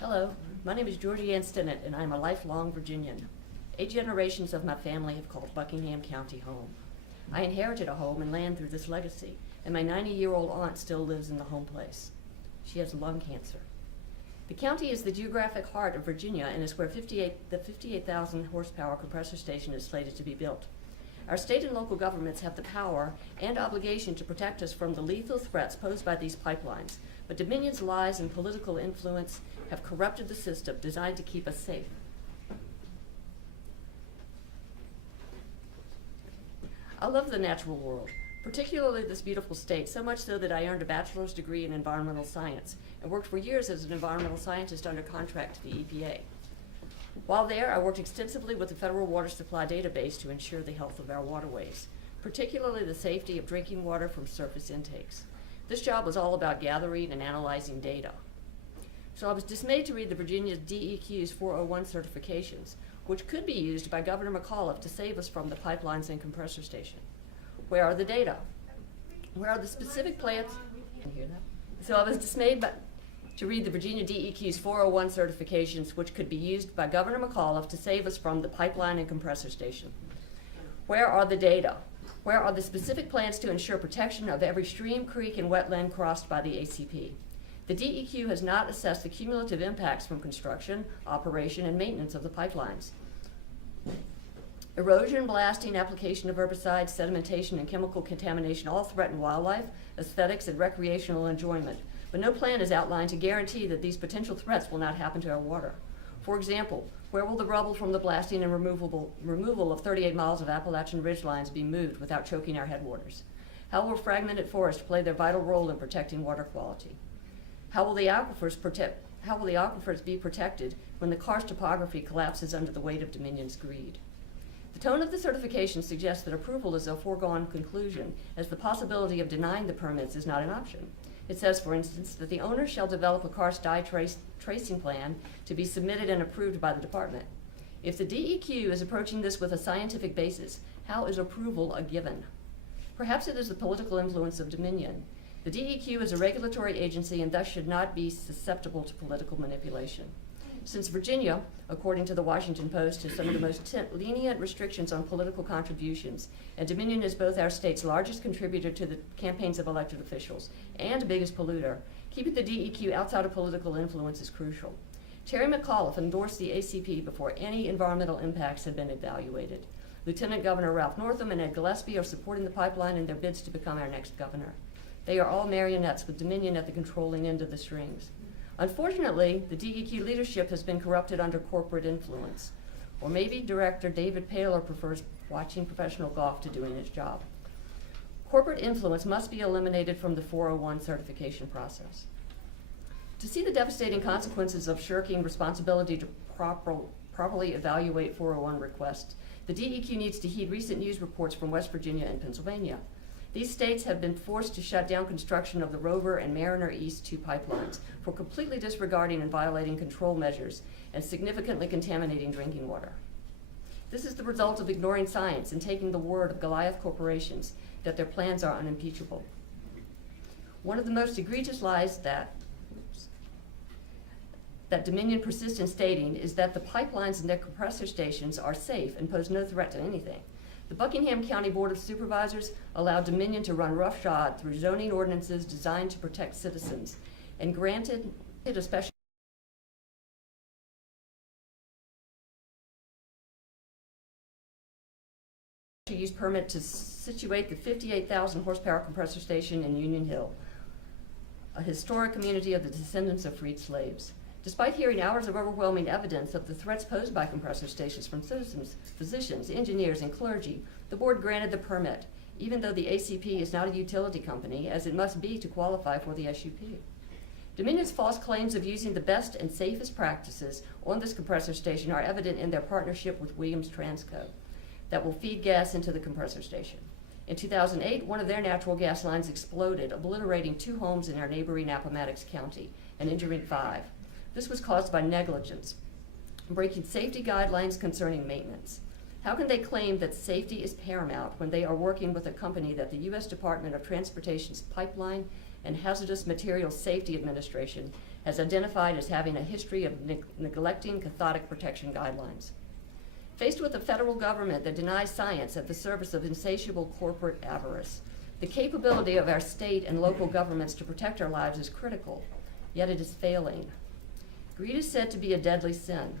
Hello, my name is Georgiana Stinnett, and I'm a lifelong Virginian. 8 generations of my family have called Buckingham County home. I inherited a home and land through this legacy, and my 90-year-old aunt still lives in the home place. She has lung cancer. The county is the geographic heart of Virginia and is where the 58,000 horsepower compressor station is slated to be built. Our state and local governments have the power and obligation to protect us from the lethal threats posed by these pipelines, but Dominion's lies and political influence have corrupted the system designed to keep us safe. I love the natural world, particularly this beautiful state, so much so that I earned a bachelor's degree in environmental science and worked for years as an environmental scientist under contract to the EPA. While there, I worked extensively with the Federal Water Supply Database to ensure the health of our waterways, particularly the safety of drinking water from surface intakes. This job was all about gathering and analyzing data. So I was dismayed to read the Virginia DEQ's 401 certifications, which could be used by Governor McAuliffe to save us from the pipelines and compressor station. Where are the data? Where are the specific plans? Can you hear that? So I was dismayed to read the Virginia DEQ's 401 certifications, which could be used by Governor McAuliffe to save us from the pipeline and compressor station. Where are the data? Where are the specific plans to ensure protection of every stream, creek, and wetland crossed by the ACP? The DEQ has not assessed the cumulative impacts from construction, operation, and maintenance of the pipelines. Erosion, blasting, application of herbicides, sedimentation, and chemical contamination all threaten wildlife, aesthetics, and recreational enjoyment, but no plan is outlined to guarantee that these potential threats will not happen to our water. For example, where will the rubble from the blasting and removal of 38 miles of Appalachian ridgelines be moved without choking our headwaters? How will fragmented forests play their vital role in protecting water quality? How will the aquifers be protected when the karst topography collapses under the weight of Dominion's greed? The tone of the certification suggests that approval is a foregone conclusion, as the possibility of denying the permits is not an option. It says, for instance, that the owner shall develop a karst dye tracing plan to be submitted and approved by the department. If the DEQ is approaching this with a scientific basis, how is approval a given? Perhaps it is the political influence of Dominion. The DEQ is a regulatory agency and thus should not be susceptible to political manipulation. Since Virginia, according to the Washington Post, has some of the most lenient restrictions on political contributions, and Dominion is both our state's largest contributor to the campaigns of elected officials and biggest polluter, keeping the DEQ outside of political influence is crucial. Terry McAuliffe endorsed the ACP before any environmental impacts had been evaluated. Lieutenant Governor Ralph Northam and Ed Gillespie are supporting the pipeline in their bids to become our next governor. They are all marionettes with Dominion at the controlling end of the strings. Unfortunately, the DEQ leadership has been corrupted under corporate influence. Or maybe Director David Paler prefers watching professional golf to doing his job. Corporate influence must be eliminated from the 401 certification process. To see the devastating consequences of shirking responsibility to properly evaluate 401 requests, the DEQ needs to heed recent news reports from West Virginia and Pennsylvania. These states have been forced to shut down construction of the Rover and Mariner East 2 pipelines for completely disregarding and violating control measures and significantly contaminating drinking water. This is the result of ignoring science and taking the word of Goliath corporations that their plans are unimpeachable. One of the most egregious lies that Dominion persists in stating is that the pipelines and their compressor stations are safe and pose no threat to anything. The Buckingham County Board of Supervisors allowed Dominion to run roughshod through zoning ordinances designed to protect citizens and granted it a special use permit to situate the 58,000 horsepower compressor station in Union Hill, a historic community of the descendants of freed slaves. Despite hearing hours of overwhelming evidence of the threats posed by compressor stations from citizens, physicians, engineers, and clergy, the board granted the permit, even though the ACP is not a utility company, as it must be to qualify for the SUP. Dominion's false claims of using the best and safest practices on this compressor station are evident in their partnership with Williams Transco that will feed gas into the compressor station. In 2008, one of their natural gas lines exploded, obliterating 2 homes in our neighboring Appomattox County and injuring 5. This was caused by negligence, breaking safety guidelines concerning maintenance. How can they claim that safety is paramount when they are working with a company that the U.S. Department of Transportation's Pipeline and Hazardous Materials Safety Administration has identified as having a history of neglecting cathodic protection guidelines? Faced with a federal government that denies science at the service of insatiable corporate avarice, the capability of our state and local governments to protect our lives is critical, yet it is failing. Greed is said to be a deadly sin.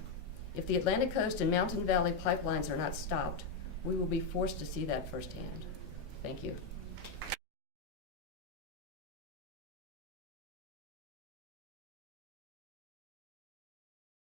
If the Atlantic Coast and Mountain Valley pipelines are not stopped, we will be forced to see that firsthand. Thank you.